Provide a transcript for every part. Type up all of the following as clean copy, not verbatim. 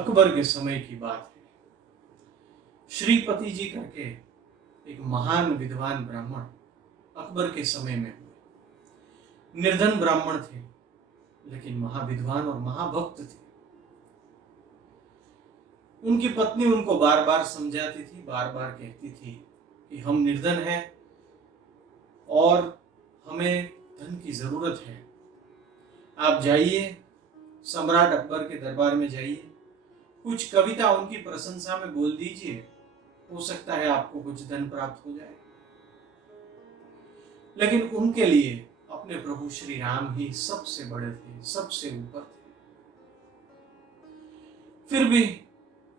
अकबर के समय की बात है। श्रीपति जी करके एक महान विद्वान ब्राह्मण अकबर के समय में हुए। निर्धन ब्राह्मण थे, लेकिन महाविद्वान और महाभक्त थे। उनकी पत्नी उनको बार बार समझाती थी, बार बार कहती थी कि हम निर्धन हैं और हमें धन की जरूरत है। आप जाइए, सम्राट अकबर के दरबार में जाइए, कुछ कविता उनकी प्रशंसा में बोल दीजिए, हो सकता है आपको कुछ धन प्राप्त हो जाए। लेकिन उनके लिए अपने प्रभु श्री राम ही सबसे बड़े थे, सबसे ऊपर थे। फिर भी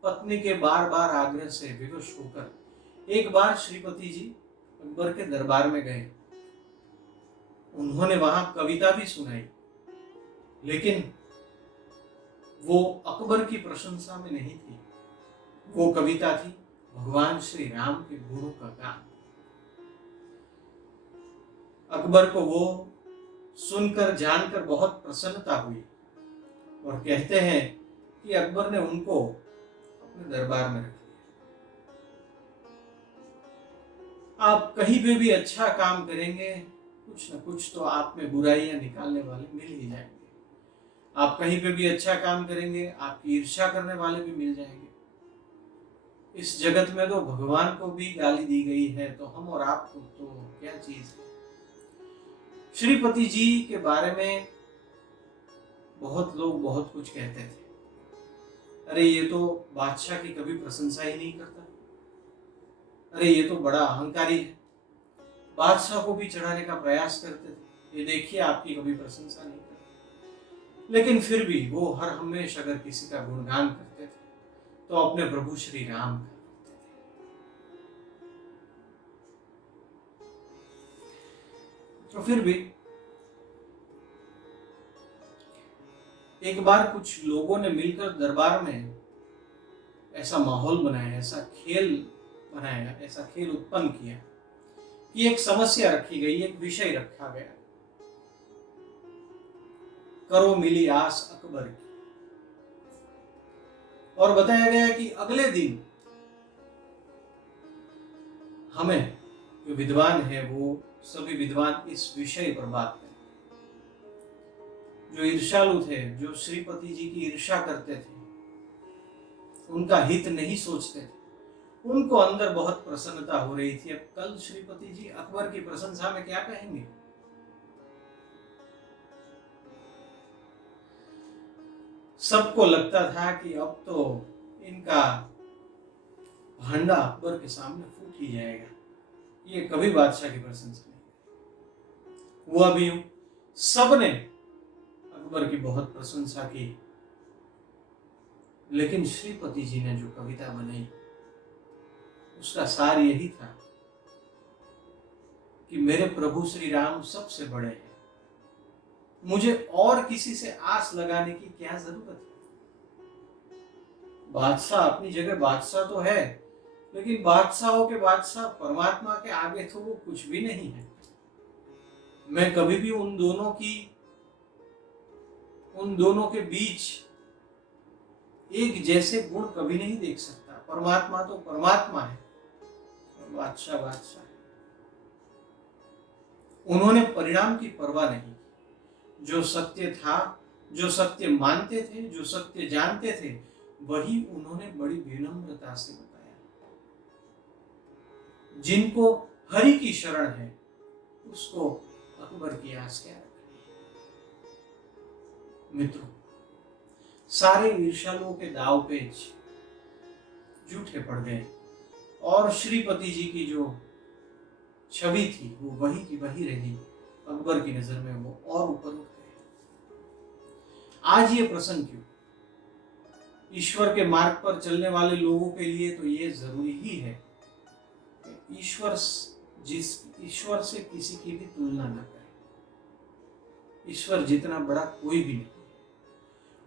पत्नी के बार बार आग्रह से विवश होकर एक बार श्रीपति जी अकबर के दरबार में गए। उन्होंने वहां कविता भी सुनाई, लेकिन वो अकबर की प्रशंसा में नहीं थी। वो कविता थी भगवान श्री राम के गुणों का गान। अकबर को वो सुनकर जानकर बहुत प्रसन्नता हुई और कहते हैं कि अकबर ने उनको अपने दरबार में रख लिया। आप कहीं पे भी अच्छा काम करेंगे, कुछ न कुछ तो आप में बुराइयां निकालने वाले मिल ही जाएंगे। आप कहीं पे भी अच्छा काम करेंगे, आपकी ईर्ष्या करने वाले भी मिल जाएंगे। इस जगत में तो भगवान को भी गाली दी गई है, तो हम और आपको तो क्या चीज है। श्रीपति जी के बारे में बहुत लोग बहुत कुछ कहते थे। अरे ये तो बादशाह की कभी प्रशंसा ही नहीं करता, अरे ये तो बड़ा अहंकारी है, बादशाह को भी चढ़ाने का प्रयास करते थे, ये देखिए आपकी कभी प्रशंसा नहीं करते। लेकिन फिर भी वो हर हमेशा अगर किसी का गुणगान करते थे तो अपने प्रभु श्री राम का करते थे। तो फिर भी एक बार कुछ लोगों ने मिलकर दरबार में ऐसा माहौल बनाया, ऐसा खेल बनाया, ऐसा खेल उत्पन्न किया कि एक समस्या रखी गई, एक विषय रखा गया, करो मिली आस अकबर की। और बताया गया कि अगले दिन हमें जो विद्वान है वो सभी विद्वान इस विषय पर बात करें। जो ईर्ष्यालु थे, जो श्रीपति जी की ईर्ष्या करते थे, उनका हित नहीं सोचते थे, उनको अंदर बहुत प्रसन्नता हो रही थी। अब कल श्रीपति जी अकबर की प्रशंसा में क्या कहेंगे। सबको लगता था कि अब तो इनका भांडा अकबर के सामने फूट ही जाएगा, ये कभी बादशाह की प्रशंसा नहीं। हुआ भी यूं, सबने अकबर की बहुत प्रशंसा की, लेकिन श्रीपति जी ने जो कविता बनाई उसका सार यही था कि मेरे प्रभु श्री राम सबसे बड़े हैं, मुझे और किसी से आस लगाने की क्या जरूरत है। बादशाह अपनी जगह बादशाह तो है, लेकिन बादशाहों के बादशाह परमात्मा के आगे तो वो कुछ भी नहीं है। मैं कभी भी उन दोनों के बीच एक जैसे गुण कभी नहीं देख सकता। परमात्मा तो परमात्मा है और बादशाह बादशाह है। उन्होंने परिणाम की परवाह नहीं की। जो सत्य था, जो सत्य मानते थे, जो सत्य जानते थे, वही उन्होंने बड़ी विनम्रता से बताया। जिनको हरि की शरण है उसको अकबर की आस क्या रखनी। मित्रों, सारे ईर्ष्यालुओं के दाव पेच झूठे पड़ गए और श्रीपति जी की जो छवि थी वो वही की वही रही। अकबर की नजर में वो और ऊपर उठ गए। आज ये प्रसंग क्यों? ईश्वर के मार्ग पर चलने वाले लोगों के लिए तो ये जरूरी ही है कि ईश्वर से किसी की भी तुलना न करें। ईश्वर जितना बड़ा कोई भी नहीं।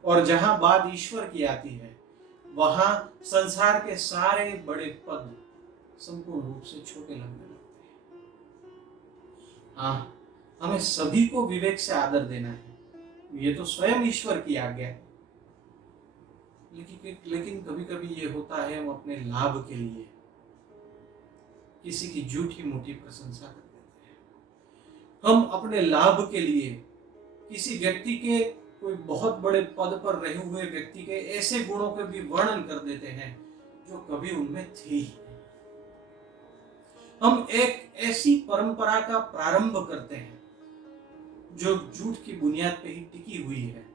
और जहां बात ईश्वर की आती है, वहां संसार के सारे बड़े पद संपूर्ण रूप से छोटे लगने लगते हैं। हाँ, हमें सभी को विवेक से आदर देना है, ये तो स्वयं ईश्वर की आज्ञा है। लेकिन कभी कभी ये होता है, हम अपने लाभ के लिए किसी की झूठी मूठी प्रशंसा कर देते हैं। हम अपने लाभ के लिए किसी व्यक्ति के, कोई बहुत बड़े पद पर रहे हुए व्यक्ति के ऐसे गुणों के भी वर्णन कर देते हैं जो कभी उनमें थे ही नहीं। हम एक ऐसी परंपरा का प्रारंभ करते हैं जो झूठ की बुनियाद पे ही टिकी हुई है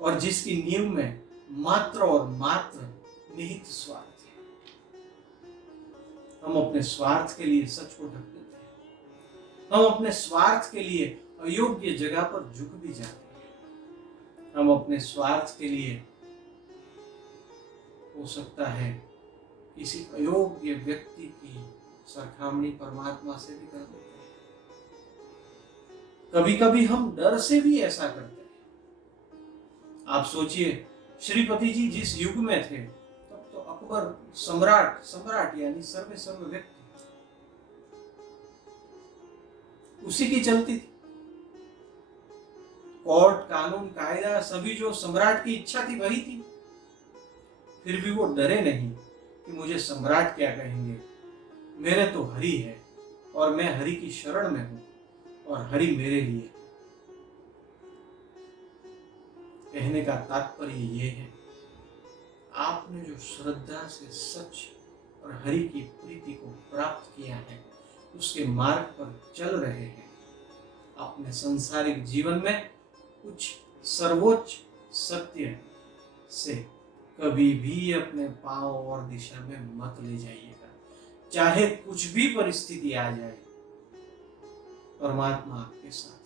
और जिसकी नींव में मात्र और मात्र निहित स्वार्थ है। हम अपने स्वार्थ के लिए सच को ढक देते हैं। हम अपने स्वार्थ के लिए अयोग्य जगह पर झुक भी जाते हैं। हम अपने स्वार्थ के लिए, हो सकता है, किसी अयोग्य व्यक्ति की सरखामणी परमात्मा से भी कर देते हैं। कभी कभी हम डर से भी ऐसा करते हैं। आप सोचिए, श्रीपति जी जिस युग में थे तब तो अकबर सम्राट यानी सर्व व्यक्ति, उसी की चलती थी। कोर्ट, कानून, कायदा सभी जो सम्राट की इच्छा थी वही थी। फिर भी वो डरे नहीं कि मुझे सम्राट क्या कहेंगे, मेरे तो हरि है और मैं हरि की शरण में हूं और हरि मेरे लिए। कहने का तात्पर्य ये है, आपने जो श्रद्धा से सच और हरि की प्रीति को प्राप्त किया है, उसके मार्ग पर चल रहे हैं। अपने सांसारिक जीवन में कुछ सर्वोच्च सत्य से कभी भी अपने पांव और दिशा में मत ले जाइएगा। चाहे कुछ भी परिस्थिति आ जाए, परमात्मा आपके साथ।